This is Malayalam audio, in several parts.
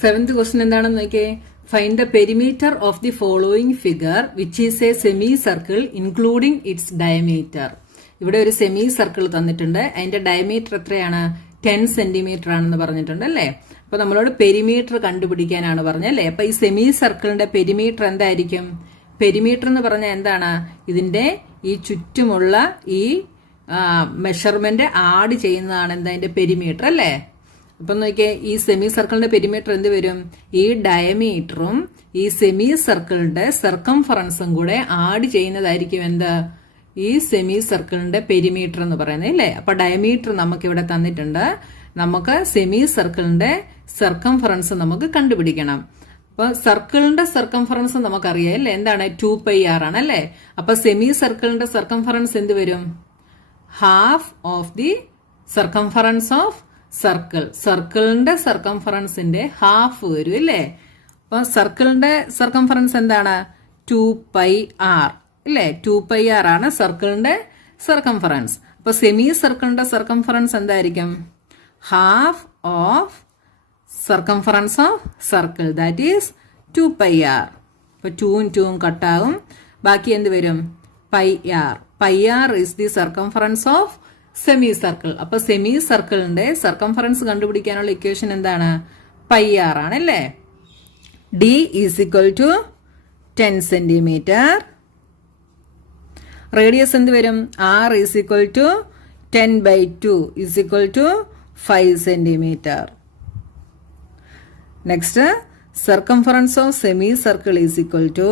സെവൻത് ക്വസ്റ്റ്യൻ എന്താണെന്ന് നോക്കിയേ. Find the perimeter of the following figure which is A semi circle including it's diameter. ഇവിടെ ഒരു സെമി സർക്കിൾ തന്നിട്ടുണ്ട്. അതിന്റെ ഡയമീറ്റർ എത്രയാണ്? 10 സെന്റിമീറ്റർ ആണെന്ന് പറഞ്ഞിട്ടുണ്ട് അല്ലേ. അപ്പൊ നമ്മളോട് പെരിമീറ്റർ കണ്ടുപിടിക്കാനാണ് പറഞ്ഞല്ലേ. അപ്പൊ ഈ സെമി സർക്കിളിന്റെ പെരിമീറ്റർ എന്തായിരിക്കും? പെരിമീറ്റർ എന്ന് പറഞ്ഞാൽ എന്താണ്? ഇതിന്റെ ഈ ചുറ്റുമുള്ള ഈ മെഷർമെന്റ് ആഡ് ചെയ്യുന്നതാണ് അതിന്റെ പെരിമീറ്റർ അല്ലേ. അപ്പൊ നോക്കിയേ, ഈ സെമി സർക്കിളിന്റെ പെരിമീറ്റർ എന്ത് വരും? ഈ ഡയമീറ്ററും ഈ സെമി സർക്കിളിന്റെ സർക്കംഫറൻസും കൂടെ ആഡ് ചെയ്യുന്നതായിരിക്കും എന്ത്? ഈ സെമി സർക്കിളിന്റെ പെരിമീറ്റർ എന്ന് പറയുന്നത് അല്ലേ. അപ്പൊ ഡയമീറ്റർ നമുക്ക് ഇവിടെ തന്നിട്ടുണ്ട്. നമുക്ക് സെമി സർക്കിളിന്റെ സർക്കംഫറൻസ് നമുക്ക് കണ്ടുപിടിക്കണം. അപ്പൊ സർക്കിളിന്റെ സർക്കംഫറൻസ് നമുക്കറിയാം അല്ലേ. എന്താണ്? 2πr ആണ് അല്ലേ. അപ്പൊ സെമി സർക്കിളിന്റെ സർക്കംഫറൻസ് എന്ത് വരും? Half of the circumference of circle. സർക്കിളിന്റെ സർക്കംഫറൻസിന്റെ ഹാഫ് വരും അല്ലേ. അപ്പൊ സർക്കിളിന്റെ സർക്കംഫറൻസ് എന്താണ്? 2πr അല്ലേ. 2πr ആണ് സർക്കിളിന്റെ സർക്കംഫറൻസ്. അപ്പൊ സെമി സർക്കിളിന്റെ സർക്കംഫറൻസ് എന്തായിരിക്കും? Half of circumference of circle, that is 2πr. അപ്പൊ 2ഉം 2ഉം കട്ടാകും. ബാക്കി എന്ത് വരും? πr. πr is the circumference of semi circle. അപ്പൊ സെമി സർക്കിളിന്റെ സർക്കംഫറൻസ് കണ്ടുപിടിക്കാനുള്ള ഇക്വേഷൻ എന്താണ്? πr ആണല്ലേ. d is equal to 10 centimetre. Radius എന്ത് വരും? r is equal to 10/2 is equal to 5 centimetre. Next, circumference of semi circle is equal to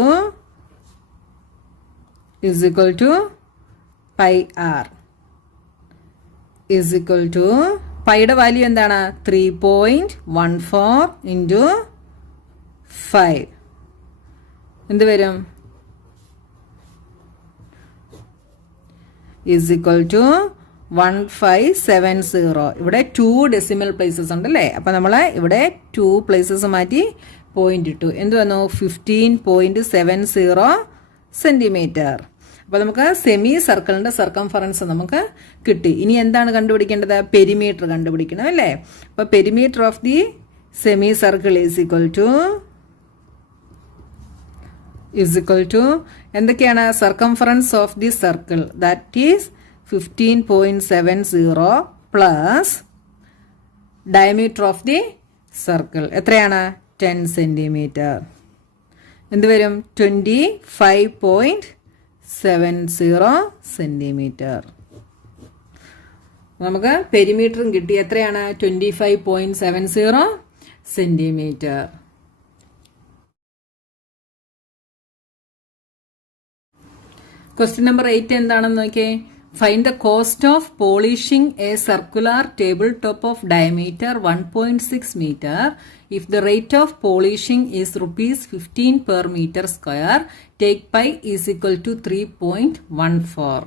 πr is equal to പൈയുടെ വാല്യൂ എന്താണ്? 3.14 into 5 എന്ത് വരും? is equal to 1570. ഇവിടെ 2 ഡെസിമൽ പ്ലേസസ് ഉണ്ട് അല്ലേ. അപ്പൊ നമ്മള് ഇവിടെ 2 പ്ലേസസ് മാറ്റി പോയിന്റ് ഇട്ടു. എന്ത് വന്നു? 15.70 സെന്റിമീറ്റർ. അപ്പൊ നമുക്ക് സെമി സർക്കിളിന്റെ സർക്കംഫറൻസ് നമുക്ക് കിട്ടി. ഇനി എന്താണ് കണ്ടുപിടിക്കേണ്ടത്? പെരിമീറ്റർ കണ്ടുപിടിക്കണം അല്ലേ. അപ്പൊ perimeter of the semi circle is equal to എന്തൊക്കെയാണ്? Circumference of the circle, that is 15.70 plus diameter of the circle എത്രയാണ്? 10 സെന്റിമീറ്റർ. എന്ത് വരും? 25.70 സെന്റിമീറ്റർ. നമുക്ക് പെരിമീറ്ററും കിട്ടി. എത്രയാണ്? 25.70 സെന്റിമീറ്റർ. ക്വസ്റ്റ്യൻ നമ്പർ 8 എന്താണെന്ന് നോക്കിയേ. Find the cost of polishing A circular table top of diameter 1.6 meter if the rate of polishing is ₹15 per meter square. Take pi is equal to 3.14.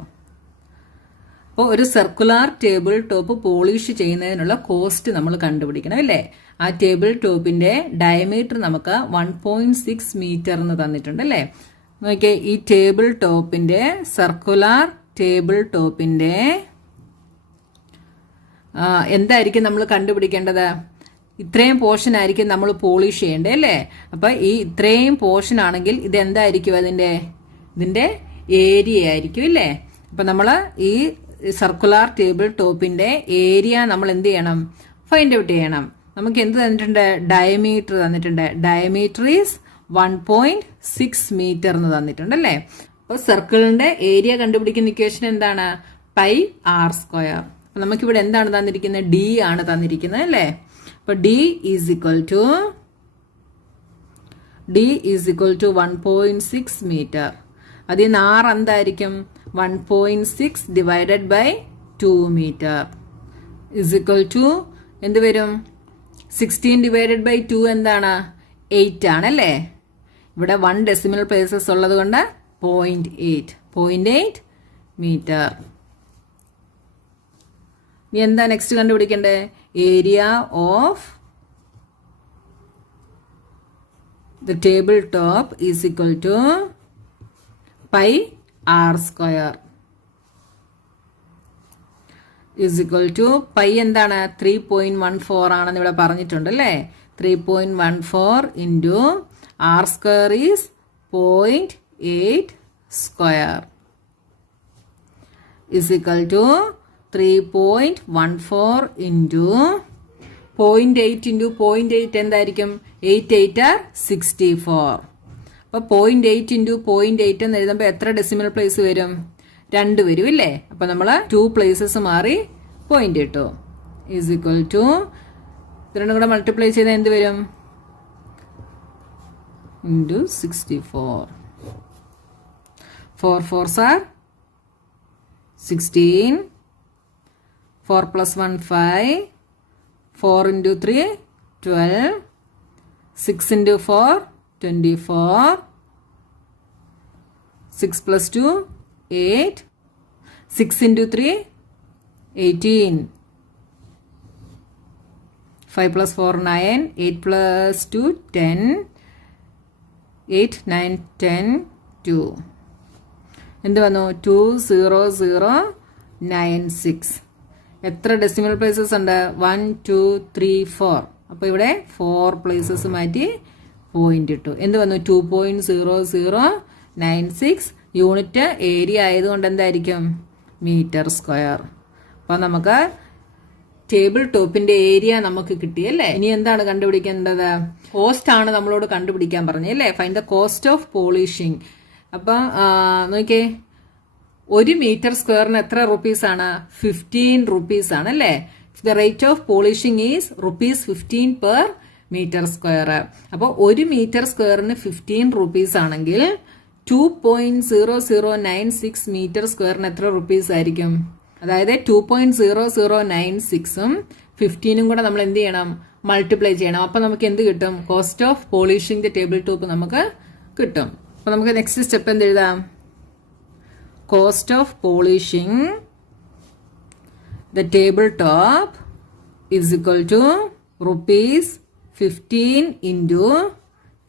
അപ്പോൾ ഒരു സർക്കുലർ ടേബിൾ ടോപ്പ് പോളിഷ് ചെയ്യുന്നതിനുള്ള കോസ്റ്റ് നമ്മൾ കണ്ടുപിടിക്കണം അല്ലേ. ആ ടേബിൾ ടോപ്പിന്റെ ഡയമീറ്റർ നമുക്ക് 1.6 meter എന്ന് തന്നിട്ടുണ്ട് അല്ലേ. നോക്കിയേ, ഈ ടേബിൾ ടോപ്പിന്റെ സർക്കുലർ ടേബിൾ ടോപ്പിന്റെ എന്തായിരിക്കും നമ്മൾ കണ്ടുപിടിക്കേണ്ടത്? ഇത്രയും പോർഷൻ ആയിരിക്കും നമ്മൾ പോളിഷ് ചെയ്യേണ്ടത് അല്ലേ. അപ്പൊ ഈ ഇത്രയും പോർഷൻ ആണെങ്കിൽ ഇത് എന്തായിരിക്കും? ഇതിന്റെ ഏരിയ ആയിരിക്കും അല്ലേ. അപ്പൊ നമ്മൾ ഈ സർക്കുലർ ടേബിൾ ടോപ്പിന്റെ ഏരിയ നമ്മൾ എന്ത് ചെയ്യണം? ഫൈൻഡ് ഔട്ട് ചെയ്യണം. നമുക്ക് എന്ത് തന്നിട്ടുണ്ട്? ഡയമീറ്റർ തന്നിട്ടുണ്ട്. ഡയമീറ്റർ ഈസ് 1.6 meter എന്ന് തന്നിട്ടുണ്ട് അല്ലേ. അപ്പോൾ സർക്കിളിന്റെ ഏരിയ കണ്ടുപിടിക്കുന്ന ഇക്വേഷൻ എന്താണ്? πr². അപ്പൊ നമുക്കിവിടെ എന്താണ് തന്നിരിക്കുന്നത്? d ആണ് തന്നിരിക്കുന്നത് അല്ലേ. അപ്പൊ d is equal to 1.6 meter. അതിൽ നിന്ന് r എന്തായിരിക്കും? 1.6 divided by 2 meter is equal to എന്ത് വരും? 16 divided by 2 എന്താണ്? 8 ആണല്ലേ. ഇവിടെ 1 ഡെസിമൽ പ്ലേസസ് ഉള്ളത് കൊണ്ട് 0.8 മീറ്റർ. ഇനി എന്താ നെക്സ്റ്റ് കണ്ടുപിടിക്കണ്ടേ? Area of the table top is equal to πr². Is equal to pi എന്താണ് 3.14 ആണെന്ന് ഇവിടെ പറഞ്ഞിട്ടുണ്ട് അല്ലേ. 3.14 into R square is 0.8 square is equal to 3.14 into 0.8 into 0.8 എന്തായിരിക്കും? 8 8 64. അപ്പോൾ 0.8 ഇൻറ്റു 0.8 എന്ന് എഴുതുമ്പോൾ എത്ര ഡെസിമൽ പ്ലേസ് വരും? 2 വരും ഇല്ലേ. അപ്പോൾ നമ്മൾ 2 പ്ലേസസ് മാറി പോയിന്റ് ഇട്ടു. ഈസ് ഈക്വൽ ടു ഇത് രണ്ടും കൂടെ മൾട്ടിപ്ലൈ ചെയ്താൽ എന്ത് വരും? Into 64. 4 4s are 16. 4 plus 1 5. 4 into 3 12. 6 into 4 24. 6 plus 2 8. 6 into 3 18. 5 plus 4 9. 8 plus 2 10. 8 9 10 2. എന്ത് വന്നു? 20096. എത്ര ഡെസിമൽ പ്ലേസസ് ഉണ്ട്? 1 2 3 4. അപ്പോൾ ഇവിടെ 4 പ്ലേസസ് മാറ്റി പോയിന്റ് ഇട്ടു. എന്ത് വന്നു? 2.0096. യൂണിറ്റ് ഏരിയ ആയതുകൊണ്ട് എന്തായിരിക്കും? Metre square. അപ്പോൾ നമുക്ക് ടേബിൾ ടോപ്പിന്റെ ഏരിയ നമുക്ക് കിട്ടിയല്ലേ. ഇനി എന്താണ് കണ്ടുപിടിക്കേണ്ടത്? കോസ്റ്റ് ആണ് നമ്മളോട് കണ്ടുപിടിക്കാൻ പറഞ്ഞല്ലേ. Find the cost of polishing. അപ്പം നോക്കിയേ, 1 മീറ്റർ സ്ക്വയറിന് എത്ര റുപ്പീസ് ആണ്? 15 റുപ്പീസ് ആണ് അല്ലേ. The rate of polishing is ₹15 per metre square. അപ്പോൾ 1 മീറ്റർ സ്ക്വയറിന് 15 റുപ്പീസ് ആണെങ്കിൽ 2.0096 മീറ്റർ സ്ക്വയറിന് എത്ര റുപ്പീസ് ആയിരിക്കും? അതായത് 2.0096ഉം 15ഉം കൂടെ നമ്മൾ എന്ത് ചെയ്യണം? മൾട്ടിപ്ലൈ ചെയ്യണം. അപ്പം നമുക്ക് എന്ത് കിട്ടും? Cost of polishing the table top നമുക്ക് കിട്ടും. അപ്പം നമുക്ക് നെക്സ്റ്റ് സ്റ്റെപ്പ് എന്ത് എഴുതാം? Cost of polishing the table top is equal to ₹15 into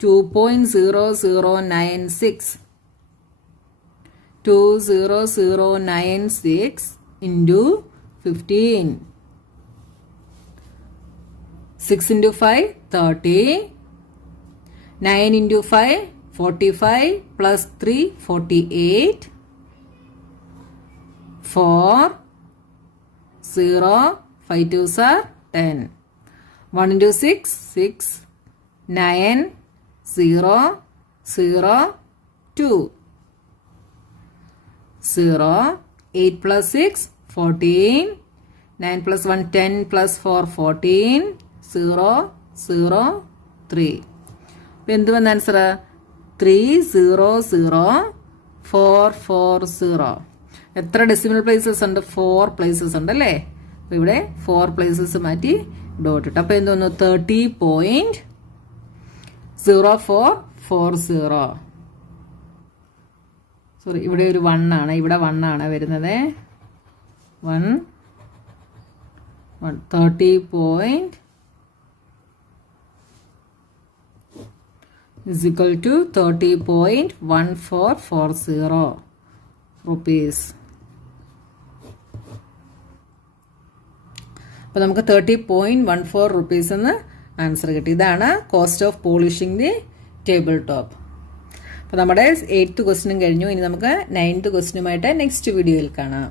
2.0096. 20096 into 15. 6 into 5 30. 9 into 5 45 plus 3 48. 4 0 5 2s are 10. 1 into 6 6. 9 0 0 2. 0. 8 plus 6 14. 9 plus 1 10 plus 4 14. 0 0 3. എന്ത് വന്ന ആൻസർ? 300,440. എത്ര ഡെസിമൽ പ്ലേസസ് ഉണ്ട്? 4 പ്ലേസസ് ഉണ്ട് അല്ലേ. അപ്പോൾ ഇവിടെ 4 പ്ലേസസ് മാറ്റി ഡോട്ട് ഇട്ടു. അപ്പോൾ എന്ത് വന്നു? 30.0440. സോറി, ഇവിടെ ഒരു 1 ആണ്. ഇവിടെ 1 ആണ് വരുന്നത്. 1 30 is equal to 30.1440 rupees. അപ്പോൾ നമുക്ക് 30.14 rupees എന്ന് ആൻസർ കിട്ടി. ഇതാണ് cost of polishing the table top. അപ്പോൾ നമ്മുടെ 8th ക്വസ്റ്റ്യനും കഴിഞ്ഞു. ഇനി നമുക്ക് 9th ക്വസ്റ്റ്യനുമായിട്ട് നെക്സ്റ്റ് വീഡിയോയിൽ കാണാം.